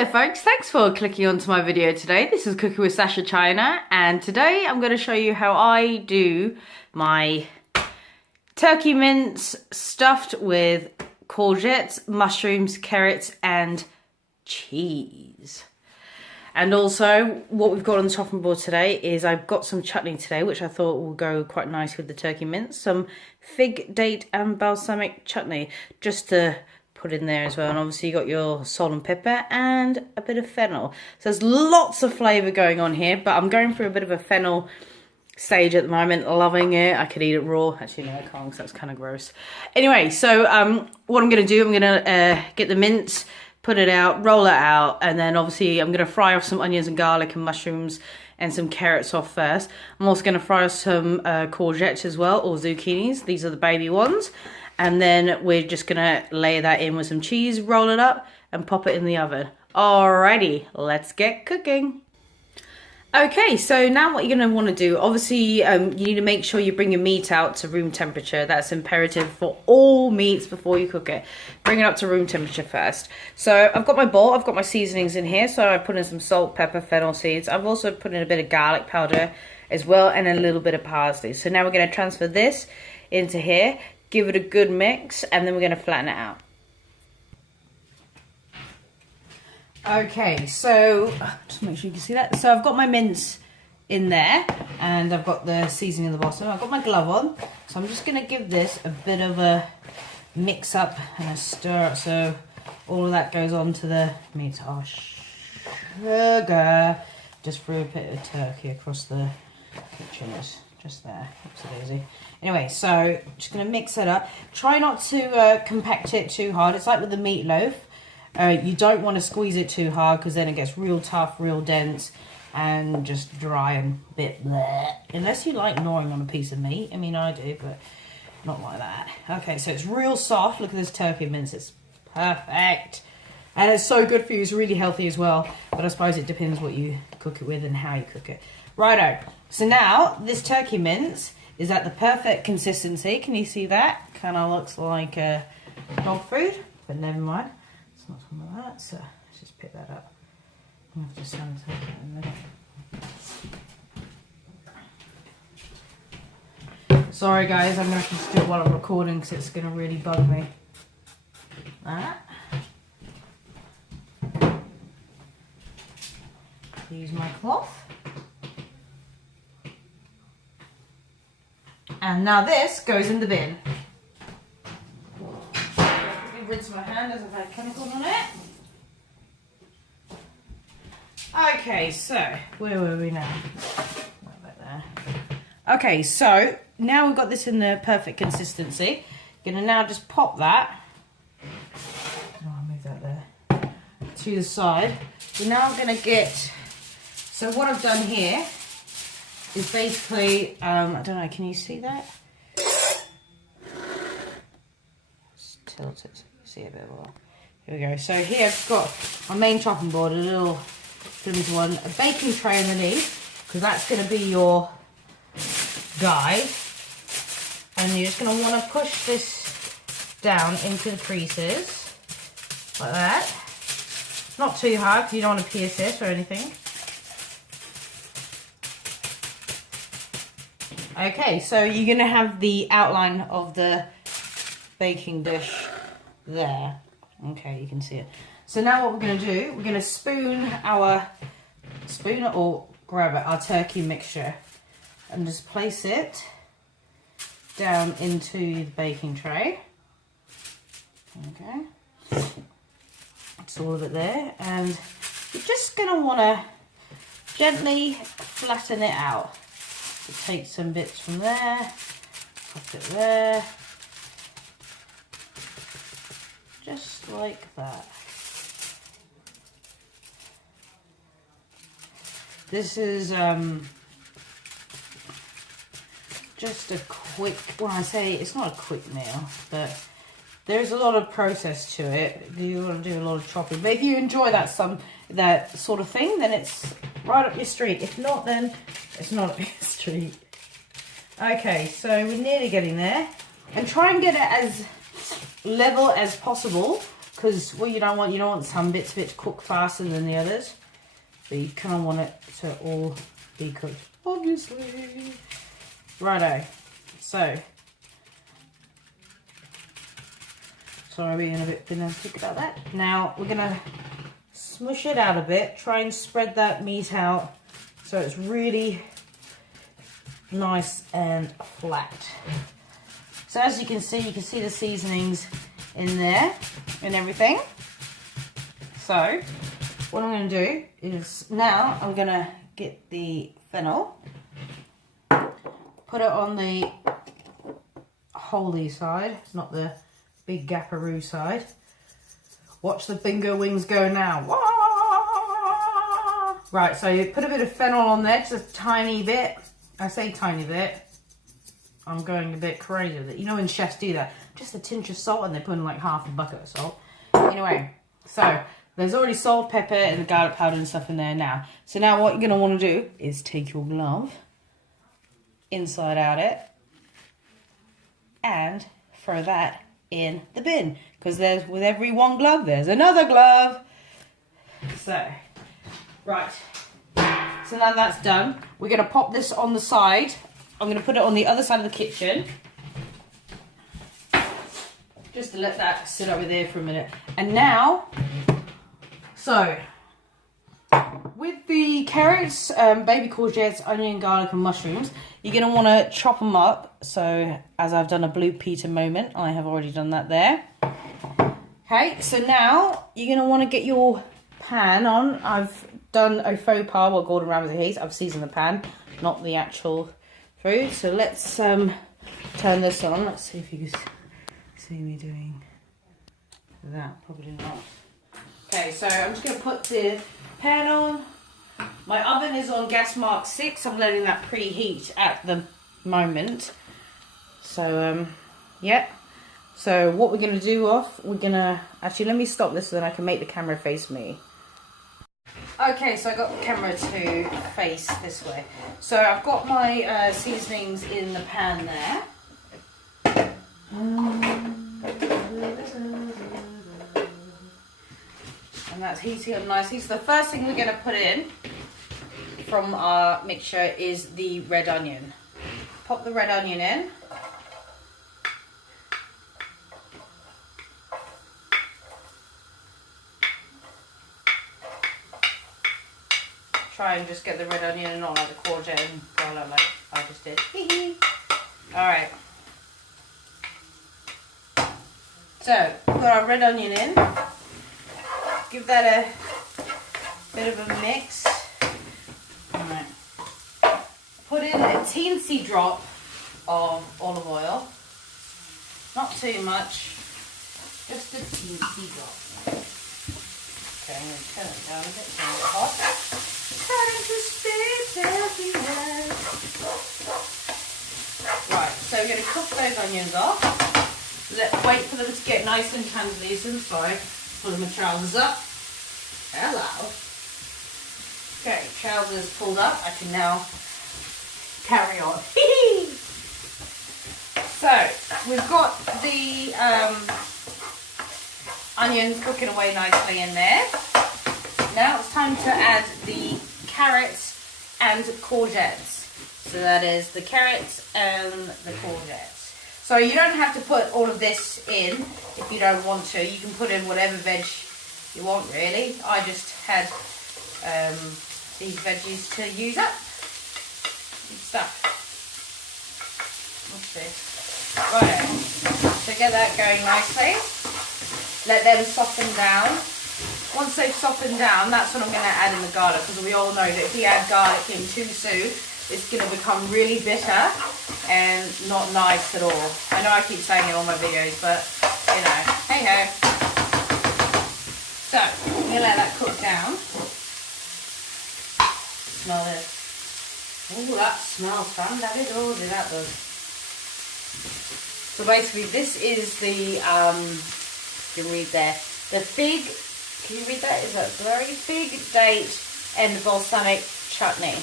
Hello folks, thanks for clicking onto my video today. This is Cooking with Sasha China, and today I'm going to show you how I do my turkey mince stuffed with courgettes, mushrooms, carrots and cheese. And also what we've got on the chopping board today is I've got some chutney today, which I thought will go quite nice with the turkey mince. Some fig, date and balsamic chutney just to put in there as well. And obviously you got your salt and pepper and a bit of fennel. So there's lots of flavour going on here, but I'm going through a bit of a fennel stage at the moment. Loving it. I could eat it raw. Actually no, I can't because that's kind of gross. Anyway, so what I'm going to do, I'm going to get the mince, put it out, roll it out, and then obviously I'm going to fry off some onions and garlic and mushrooms and some carrots off first. I'm also going to fry off some courgettes as well, or zucchinis. These are the baby ones. And then we're just going to lay that in with some cheese, roll it up and pop it in the oven. Alrighty, let's get cooking. Okay, so now what you're going to want to do, obviously you need to make sure you bring your meat out to room temperature. That's imperative for all meats before you cook it. Bring it up to room temperature first. So I've got my bowl, I've got my seasonings in here. So I put in some salt, pepper, fennel seeds. I've also put in a bit of garlic powder as well and a little bit of parsley. So now we're going to transfer this into here. Give it a good mix, and then we're going to flatten it out. Okay, so just make sure you can see that. So I've got my mince in there, and I've got the seasoning in the bottom. I've got my glove on, so I'm just going to give this a bit of a mix up and a stir up, so all of that goes on to the meat. Oh, sugar! Just threw a bit of turkey across the kitchen. Just there, easy. Anyway, so just going to mix it up. Try not to compact it too hard. It's like with the meatloaf. You don't want to squeeze it too hard because then it gets real tough, real dense, and just dry and a bit bleh. Unless you like gnawing on a piece of meat. I mean, I do, but not like that. Okay, so it's real soft. Look at this turkey mince. It's perfect. And it's so good for you. It's really healthy as well. But I suppose it depends what you cook it with and how you cook it. Righto. So now, this turkey mince is at the perfect consistency. Can you see that? Kind of looks like dog food, but never mind. It's not something like that, so let's just pick that up. I have to stand it in there. Sorry guys, I'm going to have to do it while I'm recording because it's going to really bug me. That. Use my cloth. And now this goes in the bin. Let me rinse my hand as I've had chemicals on it. Okay, so where were we now? Right there. Okay, so now we've got this in the perfect consistency. Gonna now just pop that. Oh, I'll move that there to the side. We're now gonna get. So what I've done here is basically, I don't know, can you see that? Just tilt it so you can see a bit more. Here we go. So here I've got my main chopping board, a little flimsy one, a baking tray underneath, because that's going to be your guide. And you're just going to want to push this down into the creases, like that. Not too hard, because you don't want to pierce this or anything. Okay, so you're going to have the outline of the baking dish there. Okay, you can see it. So now what we're going to do, we're going to spoon or grab it, our turkey mixture, and just place it down into the baking tray. Okay. It's all of it there. And you're just going to want to gently flatten it out. Take some bits from there, pop it there, just like that. This is just a quick, when I say it's not a quick meal, but there's a lot of process to it. You want to do a lot of chopping, but if you enjoy that sort of thing, then it's right up your street. If not, then it's not up your street. Okay, so we're nearly getting there. And try and get it as level as possible, because what you don't want some bits of it to cook faster than the others, but you kind of want it to all be cooked, obviously. Righto. So, sorry, being a bit fanatic about that. Now we're gonna smush it out a bit. Try and spread that meat out so it's really nice and flat. So as you can see the seasonings in there and everything. So what I'm going to do is now I'm going to get the fennel, put it on the holy side, not the big gapperoo side. Watch the bingo wings go now. Wah! Right, so you put a bit of fennel on there, just a tiny bit. I say tiny bit. I'm going a bit crazy with it. You know when chefs do that? Just a tinge of salt and they put in like half a bucket of salt. Anyway, so there's already salt, pepper and the garlic powder and stuff in there now. So now what you're going to want to do is take your glove, inside out it, and throw that in the bin. Because there's, with every one glove, there's another glove. So, right. So now that's done. We're going to pop this on the side. I'm going to put it on the other side of the kitchen. Just to let that sit over there for a minute. And now, so, with the carrots, baby courgettes, onion, garlic and mushrooms, you're going to want to chop them up. So, as I've done a Blue Peter moment, I have already done that there. Okay, so now you're going to want to get your pan on. I've done a faux pas while Gordon Ramsay hates. I've seasoned the pan, not the actual food. So let's turn this on. Let's see if you can see me doing that. Probably not. Okay, so I'm just going to put the pan on. My oven is on gas mark 6. I'm letting that preheat at the moment. So, yeah. So what we're going to do we're going to, actually let me stop this so then I can make the camera face me. Okay, so I got the camera to face this way. So I've got my seasonings in the pan there. And that's heating up nicely. So the first thing we're going to put in from our mixture is the red onion. Pop the red onion in. Try and just get the red onion and not like the courgette and garlic like I just did. Alright. So, put our red onion in. Give that a bit of a mix. Alright. Put in a teensy drop of olive oil. Not too much. Just a teensy drop. Okay, I'm going to turn it down a bit so it's hot. Trying to spit everywhere. Right, so we're going to cook those onions off. Wait for them to get nice and translucent. Sorry, pulling my trousers up. Hello. Okay, trousers pulled up. I can now carry on. So, we've got the onions cooking away nicely in there. Now it's time to add the carrots and courgettes. So that is the carrots and the courgettes. So you don't have to put all of this in if you don't want to. You can put in whatever veg you want really. I just had these veggies to use up. Good stuff. What's this? Right. So get that going nicely. Let them soften down. Once they've softened down, that's when I'm going to add in the garlic, because we all know that if we add garlic in too soon, it's going to become really bitter and not nice at all. I know I keep saying it on my videos, but, you know, hey ho. So, I'm going to let that cook down. Smell this. Oh, that smells fantastic. That does. So basically, this is the, you can read there, the fig. Can you read that? Is that blurry? Fig, date, and balsamic chutney.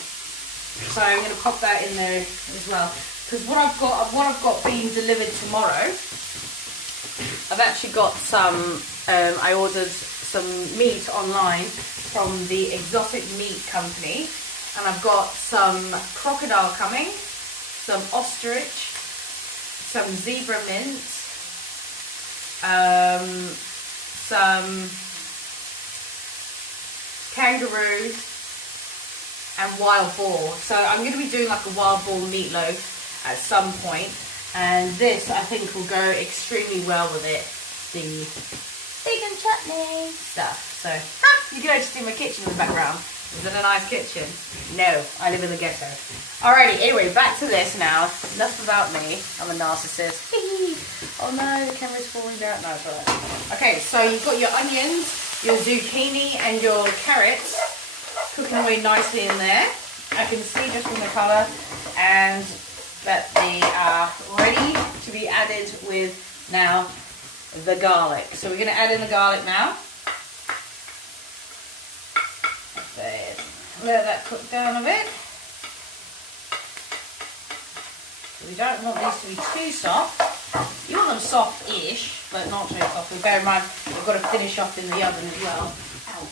So I'm going to pop that in there as well. Because what I've got being delivered tomorrow, I've actually got some I ordered some meat online from the Exotic Meat Company, and I've got some crocodile coming, some ostrich, some zebra mince, some kangaroo, and wild boar. So I'm going to be doing like a wild boar meatloaf at some point, and this I think will go extremely well with it, the vegan chutney stuff. So you can actually see my kitchen in the background. Is it a nice kitchen? No, I live in the ghetto. Alrighty, anyway, back to this now. Enough about me. I'm a narcissist. Oh no, the camera's falling down. No, it's alright. Okay, so you've got your onions, your zucchini, and your carrots cooking away nicely in there. I can see just from the colour and that they are ready to be added with now the garlic. So we're going to add in the garlic now. Let that cook down a bit. We don't want these to be too soft. You want them soft-ish, but not too soft. But bear in mind, we've got to finish off in the oven as well. Ow.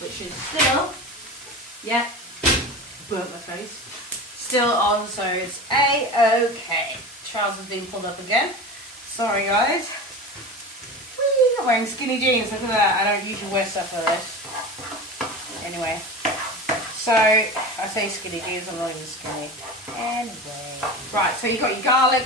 Which is still, yeah, burnt my face. Still on, so it's A-okay. Trousers being pulled up again. Sorry, guys. I'm wearing skinny jeans, look at that. I don't usually wear stuff like this. Anyway, so I say skinny jeans, I'm not even skinny. Anyway, right, so you've got your garlic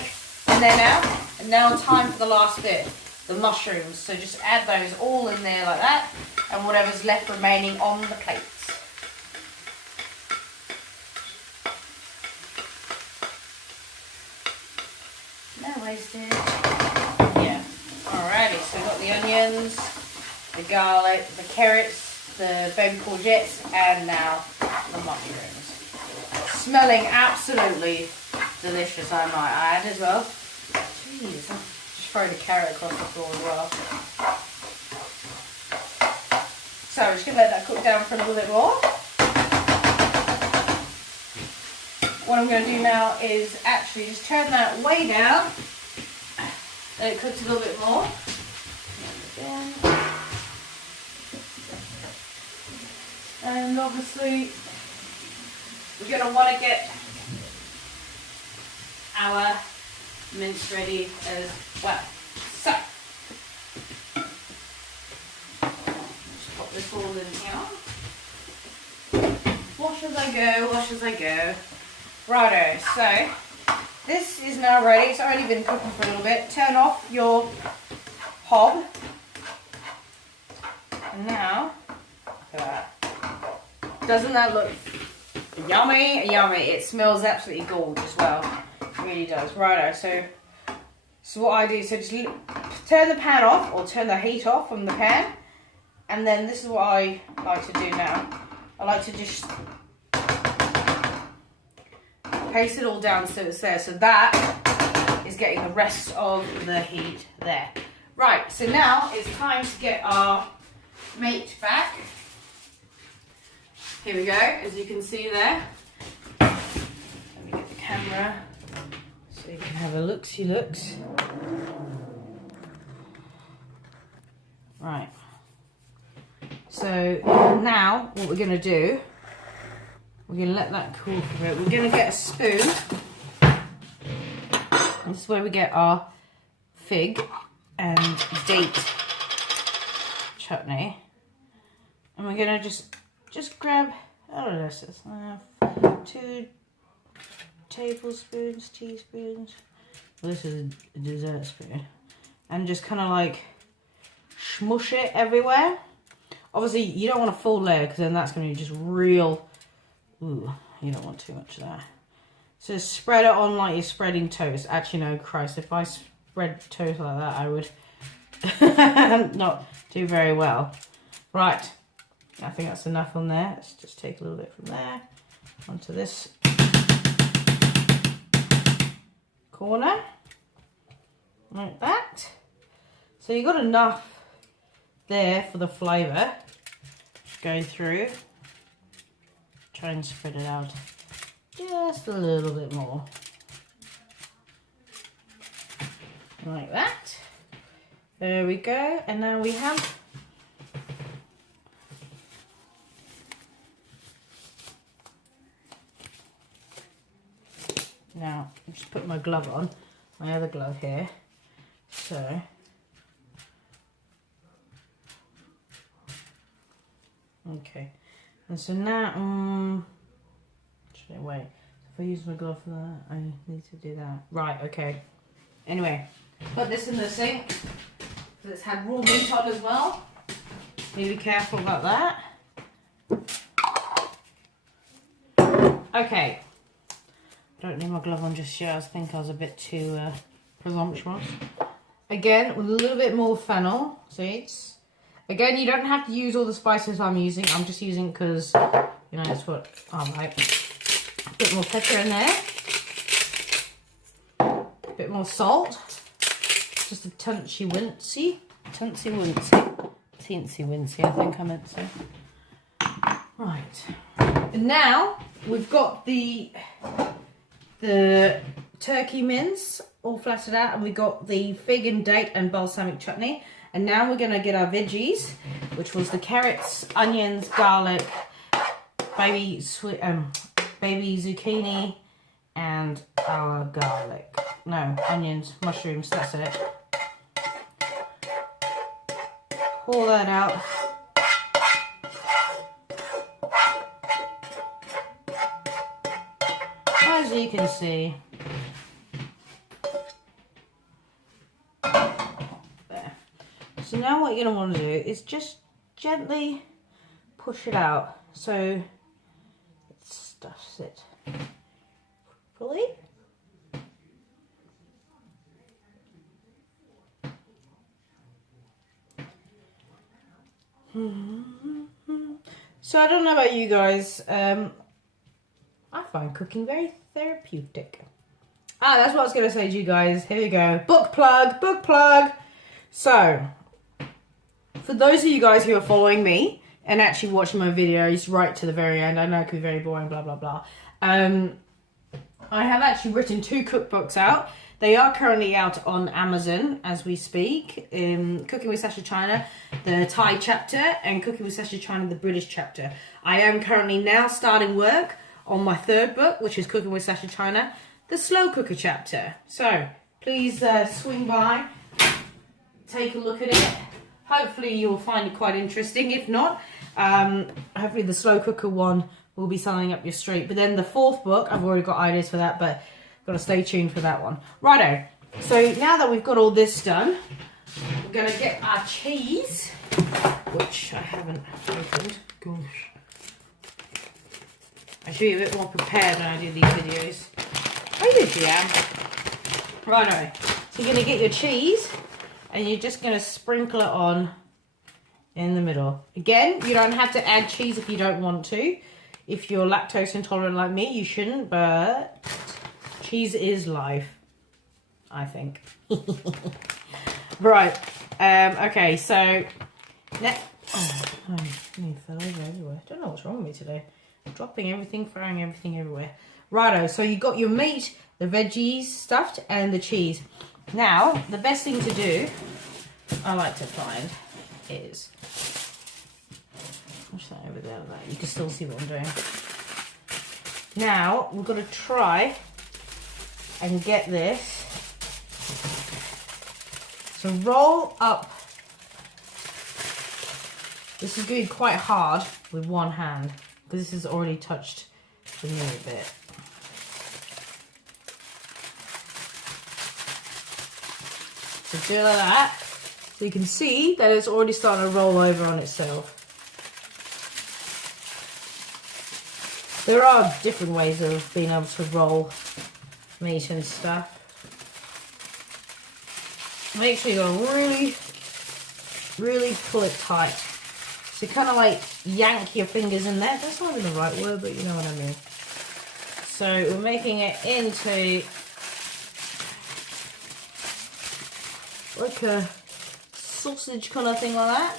in there now, and now time for the last bit, the mushrooms. So just add those all in there like that, and whatever's left remaining on the plates. No wasted. Alrighty, so we've got the onions, the garlic, the carrots, the baby courgettes, and now the mushrooms. Smelling absolutely delicious, I might add as well. Jeez, I'll just throw the carrot across the floor as well. So we're just going to let that cook down for a little bit more. What I'm going to do now is actually just turn that way down. Let it cook a little bit more. And obviously we're going to want to get our mince ready as well. So just pop this all in here. Wash as I go, wash as I go. Righto, so this is now ready. It's already been cooking for a little bit. Turn off your hob. And now, look at that. Doesn't that look yummy? Yummy. It smells absolutely gorgeous as well. It really does. Righto, so what I do, so just turn the pan off, or turn the heat off from the pan. And then this is what I like to do now. I like to just paste it all down so it's there. So that is getting the rest of the heat there. Right, so now it's time to get our meat back. Here we go, as you can see there. Let me get the camera so you can have a look-see-looks. Right. So now what we're going to do, we're going to let that cool for a bit. We're going to get a spoon. This is where we get our fig and date chutney. And we're going to just grab, I don't know, this is 2 tablespoons, teaspoons. Well, this is a dessert spoon. And just kind of like smush it everywhere. Obviously, you don't want a full layer because then that's going to be just real. Ooh, you don't want too much there. So spread it on like you're spreading toast. Actually, no, Christ, if I spread toast like that, I would not do very well. Right, I think that's enough on there. Let's just take a little bit from there onto this corner, like that. So you've got enough there for the flavour going through. Try and spread it out just a little bit more. like that. There we go. And now we have now I'll just put my glove on, my other glove here. So okay, and so now actually wait, if I use my glove for that I need to do that. Right, okay. Anyway, put this in the sink. So it's had raw meat on as well. Be careful about that. Okay. Don't need my glove on just yet. I think I was a bit too presumptuous. Again, with a little bit more fennel seeds. Again, you don't have to use all the spices I'm using. I'm just using because, you know, that's what I like. A bit more pepper in there. A bit more salt. Just a tunchy wincy. Teensy wincy, I think I meant to say. Right. And now we've got the turkey mince all flattened out, and we've got the fig and date and balsamic chutney. And now we're gonna get our veggies, which was the carrots, onions, garlic, baby zucchini, and our garlic. No, onions, mushrooms, that's it. Pour that out. As you can see. There. So now what you're going to want to do is just gently push it out so it stuffs it properly. So I don't know about you guys, I find cooking very therapeutic. That's what I was going to say to you guys. Here we go. Book plug, book plug. So, for those of you guys who are following me and actually watching my videos right to the very end, I know it can be very boring, blah, blah, blah. I have actually written 2 cookbooks out. They are currently out on Amazon as we speak. Cooking with Sasha China, the Thai chapter, and Cooking with Sasha China, the British chapter. I am currently now starting work on my 3rd book, which is Cooking with Sasha China, the slow cooker chapter. So please swing by, take a look at it. Hopefully you'll find it quite interesting. If not, hopefully the slow cooker one will be something up your street. But then the 4th book, I've already got ideas for that, but got to stay tuned for that one. Righto. So now that we've got all this done, we're going to get our cheese, which I haven't opened. Gosh. I should be a bit more prepared when I do these videos. I usually am. Righto. So you're going to get your cheese, and you're just going to sprinkle it on in the middle. Again, you don't have to add cheese if you don't want to. If you're lactose intolerant like me, you shouldn't, but cheese is life, I think. Right. Okay, so now, I fell over everywhere. I don't know what's wrong with me today. Dropping everything, throwing everything everywhere. Righto, so you got your meat, the veggies stuffed, and the cheese. Now, the best thing to do, I like to find, is push that over there like that. You can still see what I'm doing. Now, we've got to try and get this. So roll up. This is going to be quite hard with one hand because this has already touched the meat a bit. So do like that. So you can see that it's already starting to roll over on itself. There are different ways of being able to roll meat and stuff. Make sure you really pull it tight. So kind of like yank your fingers in there. That's not even the right word, but you know what I mean. So we're making it into like a sausage kind of thing like that.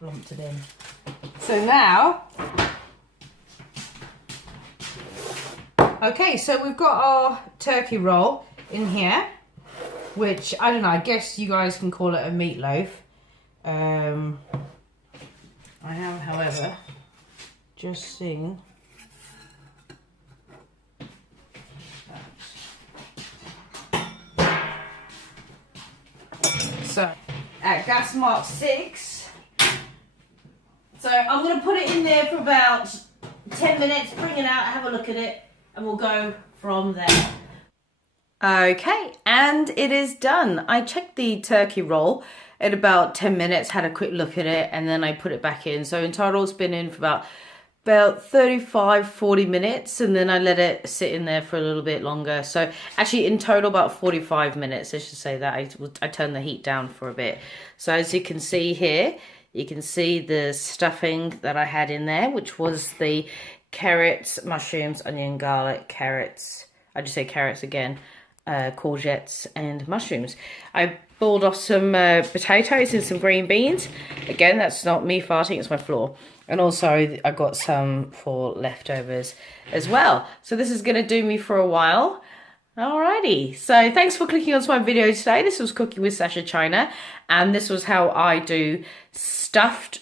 Lumped it in. So now, Okay, so we've got our turkey roll in here, which, I don't know, I guess you guys can call it a meatloaf. I have, however, just seen that. So, at gas mark 6. So I'm going to put it in there for about 10 minutes, bring it out, have a look at it, and we'll go from there. Okay, and it is done. I checked the turkey roll at about 10 minutes, had a quick look at it, and then I put it back in. So in total, it's been in for about 35, 40 minutes, and then I let it sit in there for a little bit longer. So actually in total about 45 minutes, I should say that. I turned the heat down for a bit. So as you can see here, you can see the stuffing that I had in there, which was the carrots, mushrooms, onion, garlic, carrots. I just say carrots again, courgettes and mushrooms. I boiled off some potatoes and some green beans. Again, that's not me farting, it's my floor. And also I got some for leftovers as well. So this is gonna do me for a while. Alrighty, so thanks for clicking onto my video today. This was Cooking with Sasha China, and this was how I do stuffed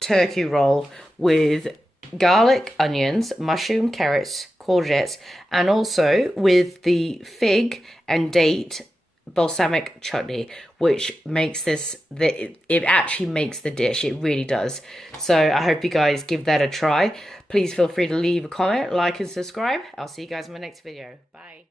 turkey roll with garlic, onions, mushroom, carrots, courgettes, and also with the fig and date balsamic chutney, which makes this, it actually makes the dish. It really does. So I hope you guys give that a try. Please feel free to leave a comment, like, and subscribe. I'll see you guys in my next video. Bye.